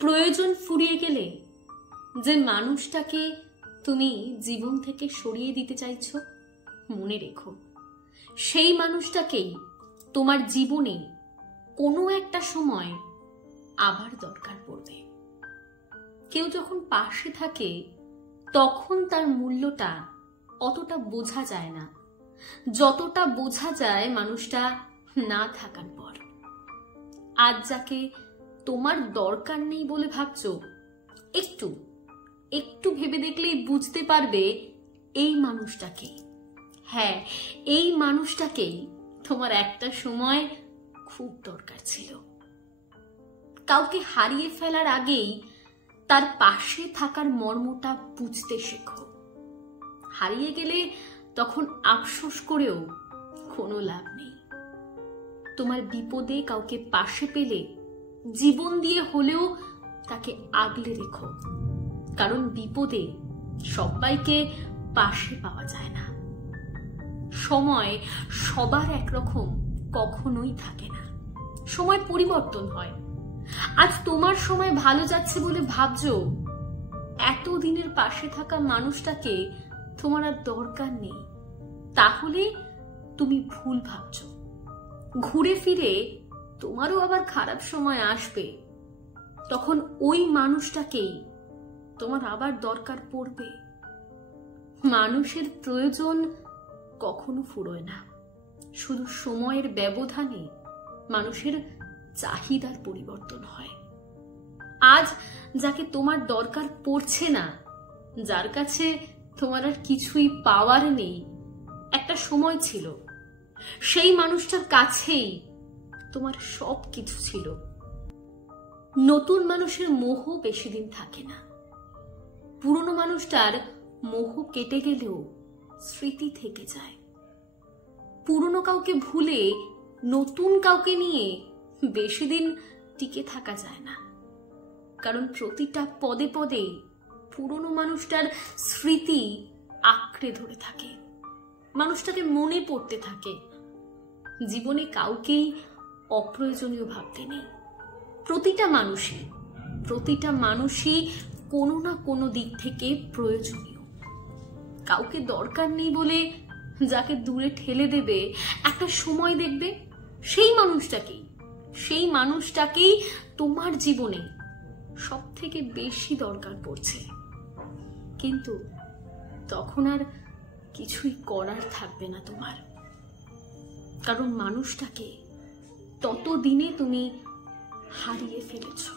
প্রয়োজন ফুরিয়ে গেলে যে মানুষটাকে তুমি জীবন থেকে সরিয়ে দিতে চাইছো, মনে রেখো সেই মানুষটাকেই তোমার জীবনে কোনো একটা সময় আবার দরকার পড়বে। কেউ যখন পাশে থাকে তখন তার মূল্যটা অতটা বোঝা যায় না যতটা বোঝা যায় মানুষটা না থাকার পর। আজ যাকে তোমার দরকার নেই বলে ভাবছো, একটু একটু ভেবে দেখলেই বুঝতে পারবে এই মানুষটাকে, হ্যাঁ এই মানুষটাকেই তোমার একটা সময় খুব দরকার ছিল। কাউকে হারিয়ে ফেলার আগেই তার পাশে থাকার মর্মটা বুঝতে শেখো। হারিয়ে গেলে তখন আফসোস করেও কোনো লাভ নেই। তোমার বিপদে কাউকে পাশে পেলে জীবন দিয়ে হলেও তাকে আগলে রেখো, কারণ বিপদে সবাইকে পাশে পাওয়া যায় না। সময় সবার একরকম কখনোই থাকে না, সময় পরিবর্তন হয়। আজ তোমার সময় ভালো যাচ্ছে বলে ভাবছো এতদিনের পাশে থাকা মানুষটাকে তোমার আর দরকার নেই, তাহলে তুমি ভুল ভাবছো। ঘুরে ফিরে তোমারও আবার খারাপ সময় আসবে, তখন ওই মানুষটাকেই তোমার আবার দরকার পড়বে। মানুষের প্রয়োজন কখনো ফুরোয় না, শুধু সময়ের ব্যবধানে মানুষের চাহিদার পরিবর্তন হয়। আজ যাকে তোমার দরকার পড়ছে না, যার কাছে তোমার আর কিছুই পাওয়ার নেই, একটা সময় ছিল সেই মানুষটার কাছেই তোমার সব কিছু ছিল। নতুন মানুষের মোহ বেশি দিন থাকে না, পুরনো মানুষটার মোহ কেটে গেলেও স্মৃতি থেকে যায়। পুরনো কাউকে ভুলে নতুন কাউকে নিয়ে বেশি দিন টিকে থাকা যায় না, কারণ প্রতিটা পদে পদে পুরনো মানুষটার স্মৃতি আঁকড়ে ধরে থাকে, মানুষটাকে মনে পড়তে থাকে। জীবনে কাউকেই অপ্রয়োজনীয় ভাবতে নেই। প্রতিটা মানুষই কোনো না কোনো দিক থেকে প্রয়োজনীয়। কাউকে দরকার নেই বলে যাকে দূরে ঠেলে দেবে, একটা সময় দেখবে সেই মানুষটাকেই তোমার জীবনে সব থেকে বেশি দরকার পড়ছে। কিন্তু তখন আর কিছুই করার থাকবে না তোমার, কারণ মানুষটাকে ততদিনে তুমি হারিয়ে ফেলেছো।